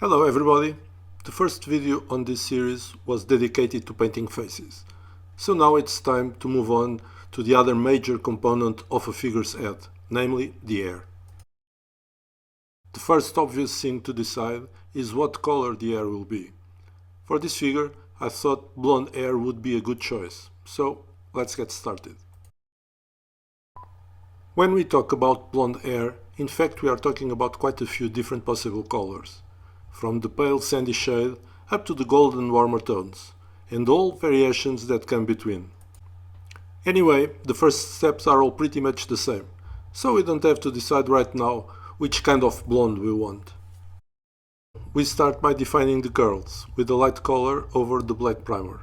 Hello everybody! The first video on this series was dedicated to painting faces, so now it's time to move on to the other major component of a figure's head, namely the hair. The first obvious thing to decide is what color the hair will be. For this figure, I thought blonde hair would be a good choice, so let's get started. When we talk about blonde hair, in fact we are talking about quite a few different possible colors, from the pale sandy shade up to the golden warmer tones, and all variations that come between. Anyway, the first steps are all pretty much the same, so we don't have to decide right now which kind of blonde we want. We start by defining the curls, with a light color over the black primer.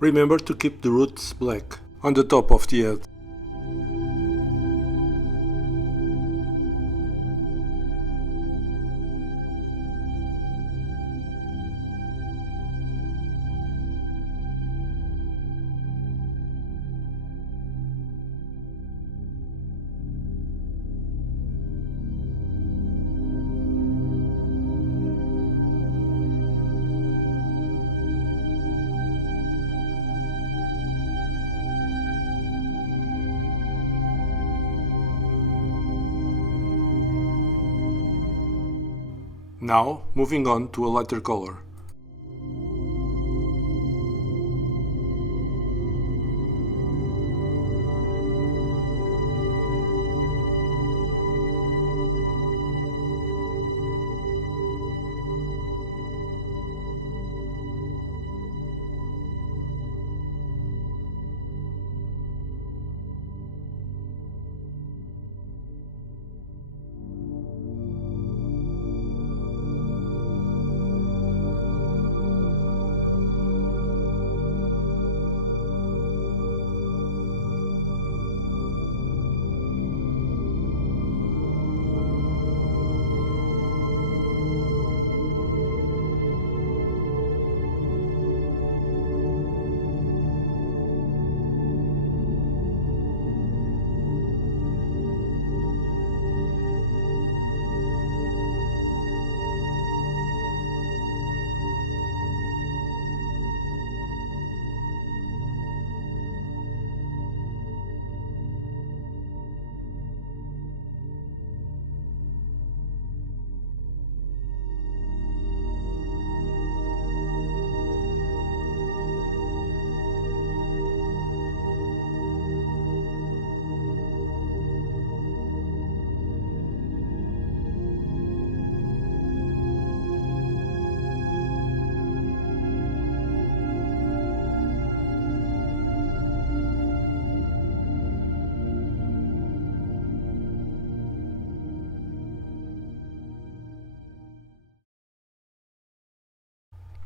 Remember to keep the roots black, on the top of the head. Now, moving on to a lighter color.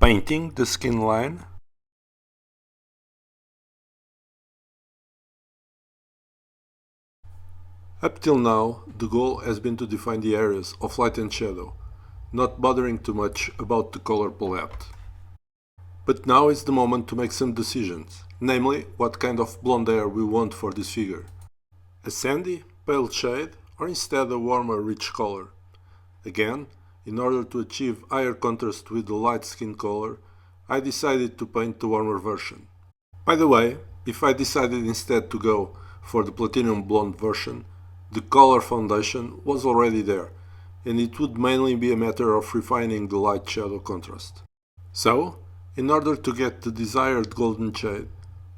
Painting the skin line. Up till now, the goal has been to define the areas of light and shadow, not bothering too much about the color palette. But now is the moment to make some decisions, namely what kind of blonde hair we want for this figure. A sandy, pale shade, or instead a warmer, rich color. Again, in order to achieve higher contrast with the light skin color, I decided to paint the warmer version. By the way, if I decided instead to go for the platinum blonde version, the color foundation was already there, and it would mainly be a matter of refining the light shadow contrast. So, in order to get the desired golden shade,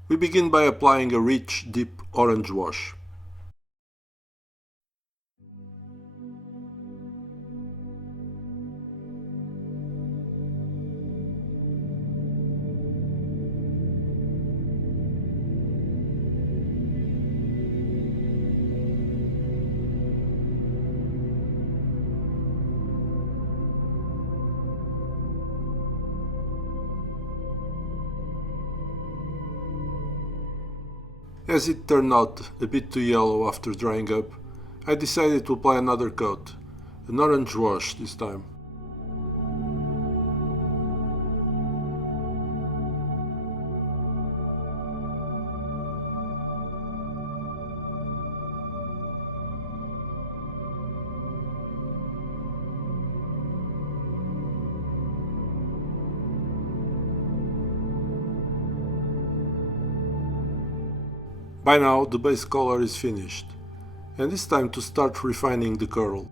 we begin by applying a rich, deep orange wash. As it turned out a bit too yellow after drying up, I decided to apply another coat, an orange wash this time. By now the base color is finished, and it's time to start refining the curl.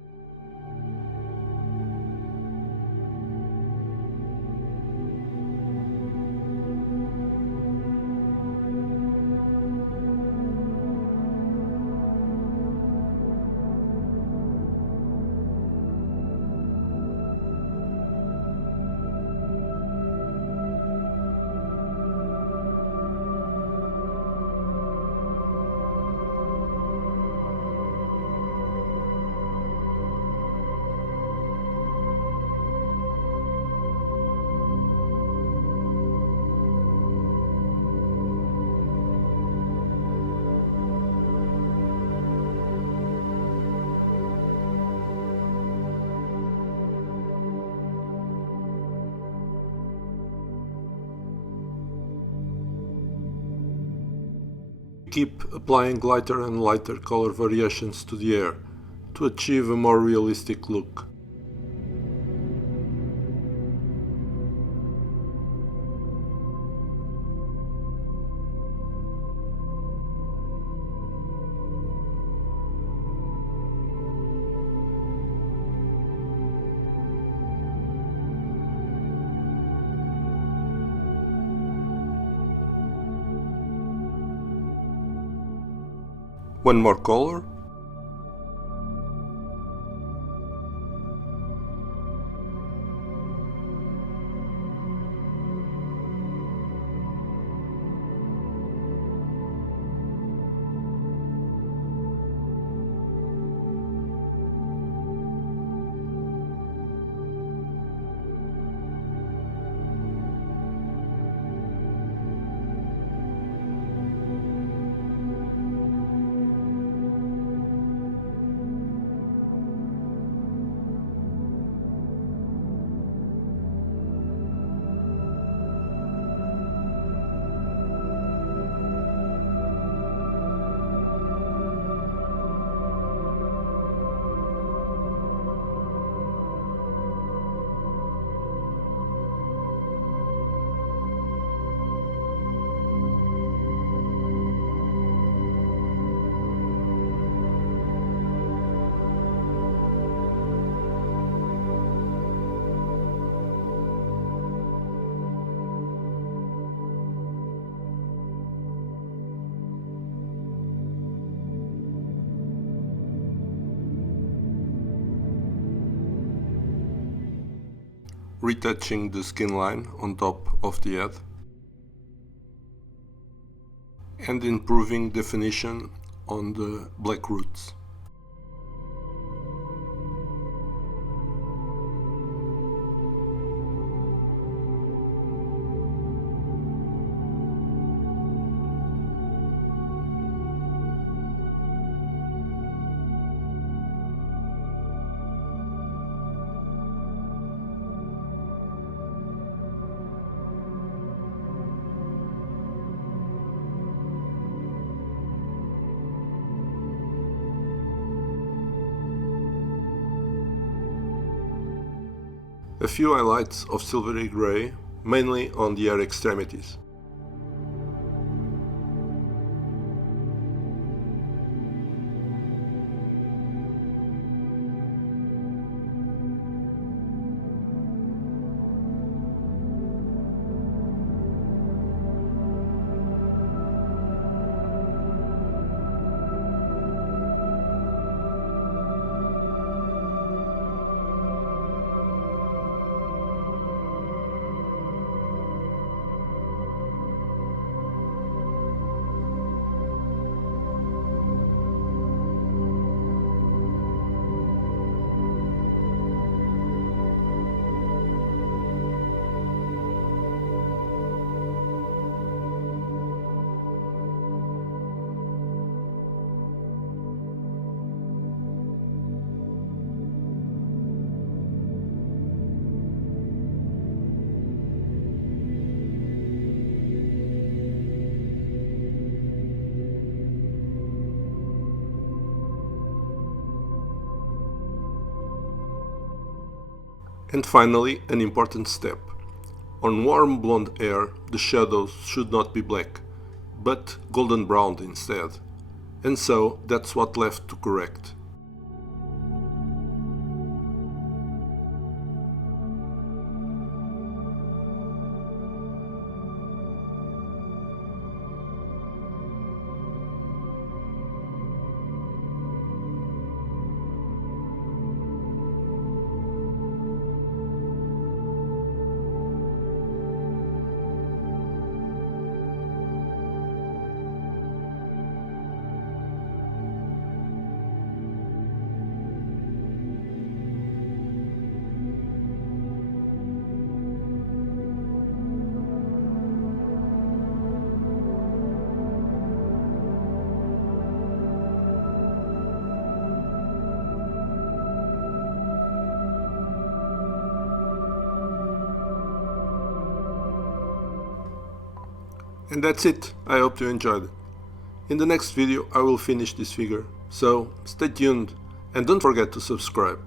Keep applying lighter and lighter color variations to the hair to achieve a more realistic look. One more color. Retouching the skin line on top of the head and improving definition on the black roots. A few highlights of silvery grey, mainly on the hair extremities. And finally, an important step. On warm blonde hair, the shadows should not be black, but golden brown instead. And so that's what left to correct. And that's it, I hope you enjoyed it. In the next video I will finish this figure, so stay tuned and don't forget to subscribe.